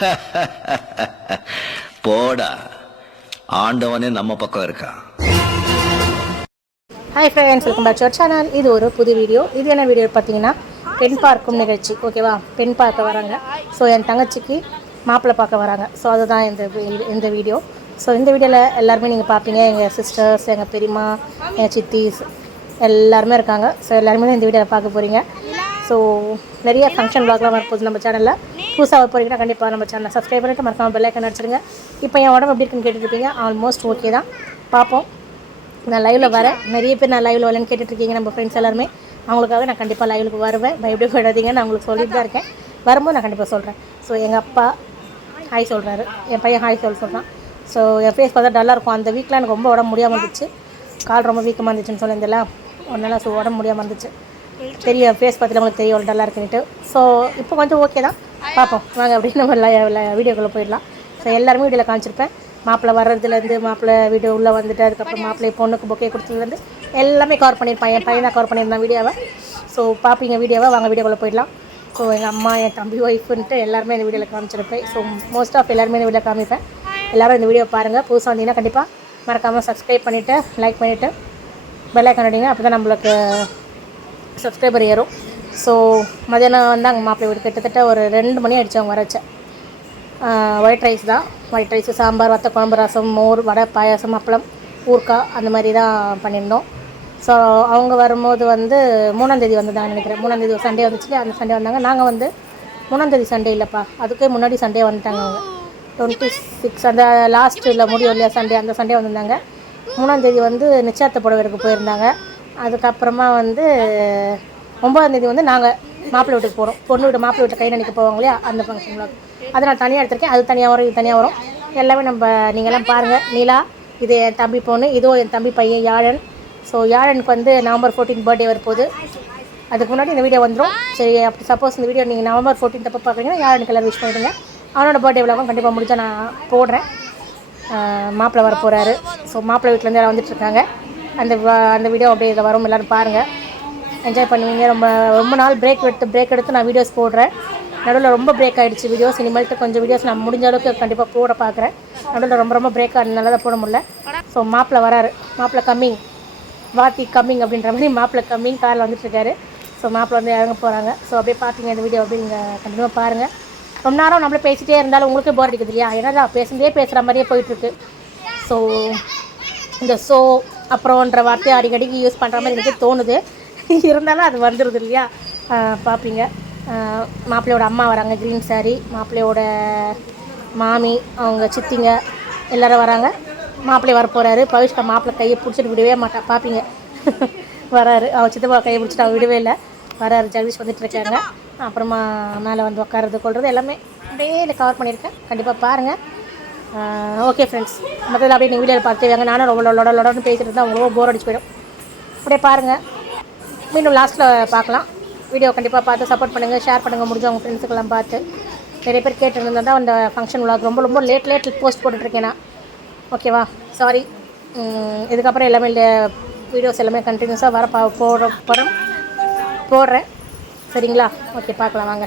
போடா. ஆண்டவனே நம்ம பக்கம் இருக்கான் hi friends welcome back to our channel இது ஒரு புது வீடியோ இது என்ன வீடியோ பார்த்தீங்கன்னா பெண் பார்க்கும் நிகழ்ச்சி. ஓகேவா பெண் பார்க்க வராங்க. ஸோ என் தங்கச்சிக்கு மாப்பிள்ளை பார்க்க வராங்க. ஸோ அதுதான் இந்த இந்த வீடியோ ஸோ இந்த வீடியோவில் எல்லாருமே நீங்கள் பார்ப்பீங்க. எங்கள் சிஸ்டர்ஸ் எங்கள் பெரியம்மா எங்கள் சித்திஸ் எல்லாருமே இருக்காங்க. ஸோ எல்லாருமே இந்த வீடியோவில் பார்க்க போகிறீங்க ஸோ நிறைய ஃபங்க்ஷன் vlogலாம் வரப்போகுது நம்ம சேனலில் புதுசாக போகிறீங்கன்னா கண்டிப்பாக நம்ம சேனலை சப்ஸ்கிரைப் பண்ணிட்டு மறக்காமல் பெல்லைக்கன் அடிச்சிருங்க. இப்போ என் உடம்பு எப்படி இருக்குன்னு கேட்டுருப்பீங்க ஆல்மோஸ்ட் ஓகே தான். பார்ப்போம். நான் லைவில் வரேன். நிறைய பேர் நான் லைவில் வரேன்னு கேட்டுட்ருக்கீங்க நம்ம ஃப்ரெண்ட்ஸ் எல்லாருமே. அவங்களுக்காக நான் கண்டிப்பாக லைவுக்கு வருவேன். பயப்படப்படாதீங்க நான் உங்களுக்கு சொல்லிட்டு தான் இருக்கேன். வரும்போது நான் கண்டிப்பாக சொல்கிறேன் ஸோ எங்கள் அப்பா ஹாய் சொல்கிறாரு என் பையன் ஹாய் சொல்ல சொல்கிறான் ஸோ என் ஃபேஸ் பார்த்தா டல்லாக இருக்கும். அந்த வீக்கில் எனக்கு ரொம்ப உடம்பு முடியாமல் இருந்துச்சு. கால் ரொம்ப வீக்கமாக இருந்துச்சுன்னு சொல்லியிருந்தேன் ஒன்றால் ஸோ உடம்பு முடியாமல் இருந்துச்சு. தெரியும் ஃபேஸ் பார்த்துல உங்களுக்கு தெரியும் நல்லா இருக்குன்ட்டு ஸோ இப்போ கொஞ்சம் ஓகே தான். பார்ப்போம். வாங்க அப்படின்னு நம்ம வீடியோக்குள்ளே போயிடலாம். ஸோ எல்லாருமே வீடியோவில் காமிச்சிருப்பேன். மாப்பிள்ளை வர்றதுலேருந்து மாப்பிள்ளை வீடியோ உள்ளே வந்துட்டு அதுக்கப்புறம் மாப்பிள்ளை பொண்ணுக்கு பொக்கே கொடுத்ததுலேருந்து எல்லாமே கவர் பண்ணியிருப்பான். என் பையனாக கவர் பண்ணியிருந்தான் வீடியோவை. ஸோ பார்ப்பீங்க வீடியோவை. வாங்க வீடியோக்குள்ளே போயிடலாம். ஸோ எங்கள் அம்மா என் தம்பி ஒய்ஃப்ன்ட்டு எல்லாருமே இந்த வீடியோவில் காமிச்சிருப்பேன். ஸோ மோஸ்ட் ஆஃப் எல்லாருமே இந்த வீடியோ காமிப்பேன். எல்லாரும் இந்த வீடியோ பாருங்கள் புதுசாக வந்தீங்கன்னா கண்டிப்பாக மறக்காமல் சப்ஸ்கிரைப் பண்ணிவிட்டு லைக் பண்ணிவிட்டு பெல் ஐக்கான் அடிங்க. அப்போ தான் நம்மளுக்கு சப்ஸ்கிரைபர் ஏறும். ஸோ மதியானம் வந்து அங்கே மாப்பிள்ளை வீடு கிட்டத்தட்ட ஒரு ரெண்டு மணி ஆயிடுச்சு அவங்க வரச்சேன் ஒயிட் ரைஸ் தான். ஒயிட் ரைஸ் சாம்பார் வத்த குழம்பு ரசம் மோர் வடை பாயாசம் அப்பளம் ஊறுக்காய் அந்த மாதிரி தான் பண்ணியிருந்தோம். ஸோ அவங்க வரும்போது வந்து மூணாந்தேதி வந்ததாங்க நினைக்கிறேன். மூணாந்தேதி சண்டே வந்துச்சு அந்த சண்டே வந்தாங்க. நாங்கள் வந்து மூணாந்தேதி சண்டே இல்லைப்பா. அதுக்கே முன்னாடி சண்டே வந்துட்டாங்க அவங்க. டுவெண்ட்டி சிக்ஸ் அந்த லாஸ்ட்டில் முடியும் இல்லையா சண்டே? அந்த சண்டே வந்திருந்தாங்க. மூணாந்தேதி வந்து நிச்சயத்த புடவை எடுக்க போயிருந்தாங்க. அதுக்கப்புறமா வந்து ஒம்பதாந்தேதி வந்து நாங்கள் மாப்பிள்ளை வீட்டுக்கு போகிறோம் பொண்ணு வீட்டு மாப்பிள்ளை வீட்டை கை நினைக்க போவாங்க இல்லையா? அந்த ஃபங்க்ஷன் அதை நான் தனியாக எடுத்திருக்கேன். அது தனியாக வரும் இது தனியாக வரும். எல்லாமே நம்ம நீங்கள்லாம் பாருங்கள் நீலா இது என் தம்பி பொண்ணு இதோ என் தம்பி பையன் யாழன். ஸோ யாழனுக்கு வந்து நவம்பர் ஃபோர்டீன் பர்த்டே வரப்போகுது. அதுக்கு முன்னாடி இந்த வீடியோ வந்துடும் சரி அப்படி சப்போஸ் இந்த வீடியோ நீங்கள் நவம்பர் ஃபோர்டீன் தப்போ பார்க்குறீங்கன்னா யாழனுக்கு எல்லாம் விஷ் பண்ணிடுங்க. அவனோட பர்த்டே விழாவும் கண்டிப்பாக முடிஞ்சால் நான் போடுறேன். மாப்பிள்ளை வர போகிறாரு ஸோ மாப்பிள்ளை வீட்டிலேருந்து எல்லாம் வந்துட்டுருக்காங்க அந்த அந்த வீடியோ அப்படியே இதில் வரும். எல்லோரும் பாருங்கள் என்ஜாய் பண்ணுவீங்க. ரொம்ப ரொம்ப நாள் பிரேக் எடுத்து பிரேக் எடுத்து நான் வீடியோஸ் போடுறேன். நடுவில் ரொம்ப பிரேக் ஆகிடுச்சு வீடியோஸ் இனிமேல்ட்டு கொஞ்சம் வீடியோஸ் நான் முடிஞ்ச அளவுக்கு கண்டிப்பாக போட பார்க்குறேன் நடுவில் ரொம்ப ரொம்ப பிரேக் ஆனதுனால தான் போட முடியல. ஸோ மாப்பிள்ளை வராரு. மாப்பிள்ளை கம்மிங் வாத்தி கம்மிங் அப்படின்ற மாதிரி மாப்பிள்ளை கம்மிங் காரில் வந்துட்டுருக்காரு ஸோ மாப்பிள்ளை வந்து இறங்க போகிறாங்க ஸோ அப்படியே பார்த்தீங்க இந்த வீடியோ அப்படி நீங்கள் கண்டிப்பாக பாருங்கள் ரொம்ப நேரம் நம்மளே பேசிகிட்டே இருந்தாலும் உங்களுக்கு போர் அடிக்குது இல்லையா? ஏன்னா பேசுனதே பேசுகிற மாதிரியே போயிட்டுருக்கு ஸோ இந்த ஸோ அப்புறம்ன்ற வார்த்தையை அடிக்கடிக்கு யூஸ் பண்ணுற மாதிரி எனக்கு தோணுது. இருந்தாலும் அது வந்துடுது இல்லையா? பார்ப்பீங்க மாப்பிள்ளையோட அம்மா வராங்க க்ரீன் saree. மாப்பிள்ளையோட மாமி அவங்க சித்திங்க எல்லாரும் வராங்க. மாப்பிள்ளை வர போகிறாரு பவிஷ்கா மாப்பிள்ளை கையை பிடிச்சிட்டு விடவே மாட்டா பார்ப்பீங்க வராரு. அவள் சித்தப்பா கையை பிடிச்சிட்டு அவள் விடவே இல்லை. வராரு ஜெகதீஷ் வந்துட்டு இருக்காங்க. அப்புறமா மேலே வந்து உட்காரது கொள்வது எல்லாமே அப்படியே கவர் பண்ணியிருக்கேன். கண்டிப்பாக பாருங்கள் ஓகே ஃப்ரெண்ட்ஸ் மற்றதில் அப்படியே நீங்கள் வீடியோ பார்த்து வாங்க நானும் ரொம்ப லொட லொடன்னு பேசிட்டு இருந்தால் உங்களுக்கு போர் அடிச்சு போயிடும் அப்படியே பாருங்கள் மீண்டும் லாஸ்ட்டில் பார்க்கலாம். வீடியோ கண்டிப்பாக பார்த்து சப்போர்ட் பண்ணுங்கள் ஷேர் பண்ணுங்கள் முடிஞ்ச உங்கள் ஃப்ரெண்ட்ஸுக்கெல்லாம் பார்த்து. நிறைய பேர் கேட்டுருந்தா தான் அந்த ஃபங்க்ஷன் vlog ரொம்ப ரொம்ப லேட் லேட் போஸ்ட் போட்டுட்ருக்கேன் நான். ஓகேவா சாரி இதுக்கப்புறம் எல்லாமே இந்த வீடியோஸ் எல்லாமே கண்டினியூஸாக வர போடுற போகிறேன் போடுறேன். சரிங்களா? ஓகே பார்க்கலாம் வாங்க.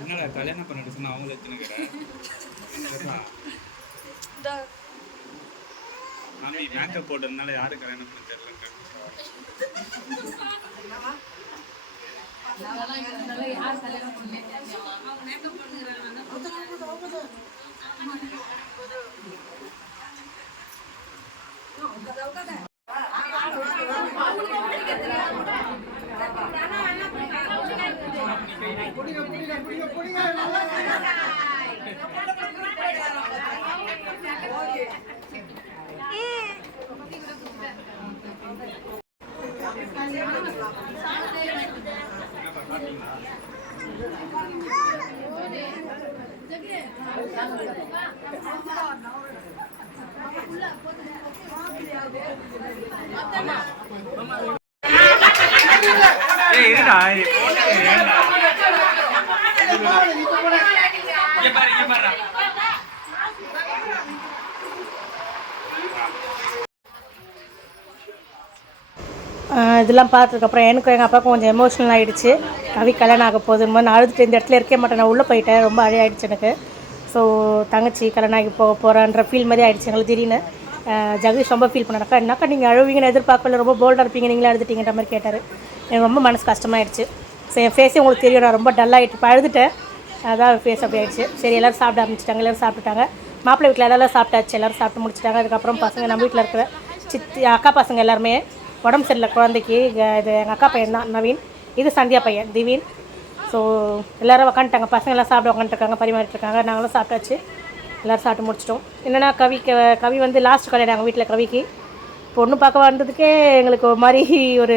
என்னடா கல்யாணம் பண்ணிட்டு சொன்னா அவங்கள வச்சுனுக்கிறேன் மாமி மேக்கப் போட்டதுனால யாரு கல்யாணம் பண்ண தெரியல ஏய் பாரு இதெல்லாம் பார்த்ததுக்கப்புறம் எனக்கும் எங்கள் அப்பாவுக்கும் கொஞ்சம் எமோஷனல் ஆகிடுச்சு கவி கல்யாணம் ஆக போகுது மாதிரி நான் அழுதுட்டு இந்த இடத்துல இருக்கே மாட்டேன். நான் உள்ளே போயிட்டேன். ரொம்ப அழி ஆயிடுச்சு எனக்கு. ஸோ தங்கச்சி கல்யாணம் ஆகி போக போகிறான்ற ஃபீல் மாதிரி ஆகிடுச்சு எங்களுக்கு திடீர்னு. ஆஹ் ஜெகதீஷ் ரொம்ப ஃபீல் பண்ணாக்கா என்னக்கா நீங்கள் அழுவீங்கன்னு எதிர்பார்க்கல. ரொம்ப போல்டாக இருப்பீங்க. நீங்களே அழுதுட்டீங்கன்ற மாதிரி கேட்டார். எனக்கு ரொம்ப மனசு கஷ்டமாயிடுச்சு. ஸோ என் ஃபேஸே உங்களுக்கு தெரியும். நான் ரொம்ப டல்லாகிட்டு இப்போ அழுதுட்டேன். அதான் ஃபேஸ் அப்படி ஆயிடுச்சு. சரி எல்லோரும் சாப்பிட ஆரம்பிச்சிட்டாங்க எல்லோரும் சாப்பிட்டுட்டாங்க. மாப்பிள்ளை வீட்டில் எல்லோரும் சாப்பிட்டாச்சு எல்லோரும் சாப்பிட்டு முடிச்சிட்டாங்க. அதுக்கப்புறம் பசங்க நம்ம வீட்டில் இருக்கிற சித்தி அக்கா பசங்க எல்லாருமே உடம்பு சரியில்லை குழந்தைக்கு இது எங்கள் அக்கா பையன் தான் நவீன். இது சந்தியா பையன் திவீன். ஸோ எல்லோரும் உக்காந்துட்டாங்க. பசங்க எல்லாம் சாப்பிட உக்காந்துருக்காங்க பரிமாறிட்டுருக்காங்க. நாங்களும் சாப்பிட்டாச்சு. எல்லோரும் சாப்பிட்டு முடிச்சிட்டோம். என்னென்னா கவி கவி வந்து லாஸ்ட் கல்யாணம் எங்கள் வீட்டில் கவிக்கு. பொண்ணு பார்க்க வந்ததுக்கே எங்களுக்கு ஒரு மாதிரி ஒரு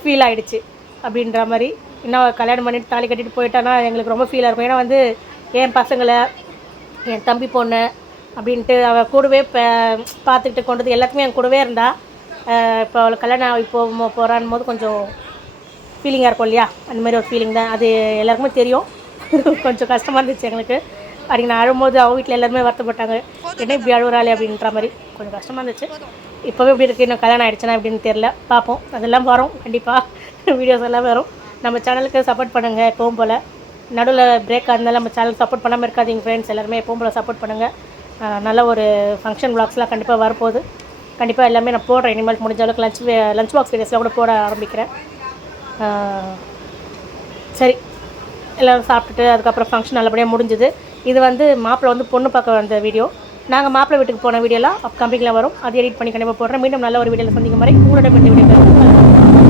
ஃபீல் ஆகிடுச்சு அப்படின்ற மாதிரி இன்னும் கல்யாணம் பண்ணிட்டு தாலி கட்டிட்டு போயிட்டானா எங்களுக்கு ரொம்ப ஃபீலாக இருக்கும். ஏன்னா வந்து என் பசங்களை என் தம்பி பொண்ணு அப்படின்ட்டு அவள் கூடவே பார்த்துக்கிட்டு கொண்டது எல்லாத்துக்குமே என் கூடவே இருந்தா. இப்போ அவளை கல்யாணம் ஆகி போகிறான் போது கொஞ்சம் ஃபீலிங்காக இருக்கும் இல்லையா? அந்த மாதிரி ஒரு ஃபீலிங் தான். அது எல்லாருக்குமே தெரியும். கொஞ்சம் கஷ்டமாக இருந்துச்சு எங்களுக்கு. அன்றைக்கி நான் அழும்போது அவள் வீட்டில் எல்லாருமே வருத்தப்பட்டாங்க. என்ன இப்படி அழுகுறாளே அப்படின்ற மாதிரி. கொஞ்சம் கஷ்டமாக இருந்துச்சு. இப்போவே இப்படி இருக்குது இன்னும் கல்யாணம் ஆகிடுச்சுன்னா அப்படின்னு தெரில பார்ப்போம். அதெல்லாம் வரும். கண்டிப்பாக வீடியோஸ் எல்லாம் வரும். நம்ம சேனலுக்கு சப்போர்ட் பண்ணுங்கள் எப்பவும் போல். நடுவில் பிரேக்காக இருந்தாலும் நம்ம சேனல் சப்போர்ட் பண்ணாமல் இருக்காதீங்க ஃப்ரெண்ட்ஸ் எல்லாருமே எப்பவும் போல் சப்போர்ட் பண்ணுங்கள் நல்ல ஒரு ஃபங்க்ஷன் vlogsலாம் கண்டிப்பாக வரப்போகுது. கண்டிப்பாக எல்லாமே நான் போடுறேன். இனிமேல் முடிஞ்ச அளவுக்கு லஞ்ச் லஞ்ச் பாக்ஸ் வீடியோஸ்லாம் கூட போட ஆரம்பிக்கிறேன். சரி. எல்லோரும் சாப்பிட்டுட்டு அதுக்கப்புறம் ஃபங்க்ஷன் நல்லபடியாக முடிஞ்சுது. இது வந்து மாப்பிள்ளை வந்து பொண்ணு பார்க்க வந்த வீடியோ நாங்கள் மாப்பிள்ளை வீட்டுக்கு போன வீடியோலாம் அப்கமிங்கில் வரும். அது எடிட் பண்ணி கண்டிப்பாக போடுறேன். மீண்டும் நல்ல ஒரு வீடியோவில் சந்திக்கும் மாதிரி உங்களோட இந்த வீடியோ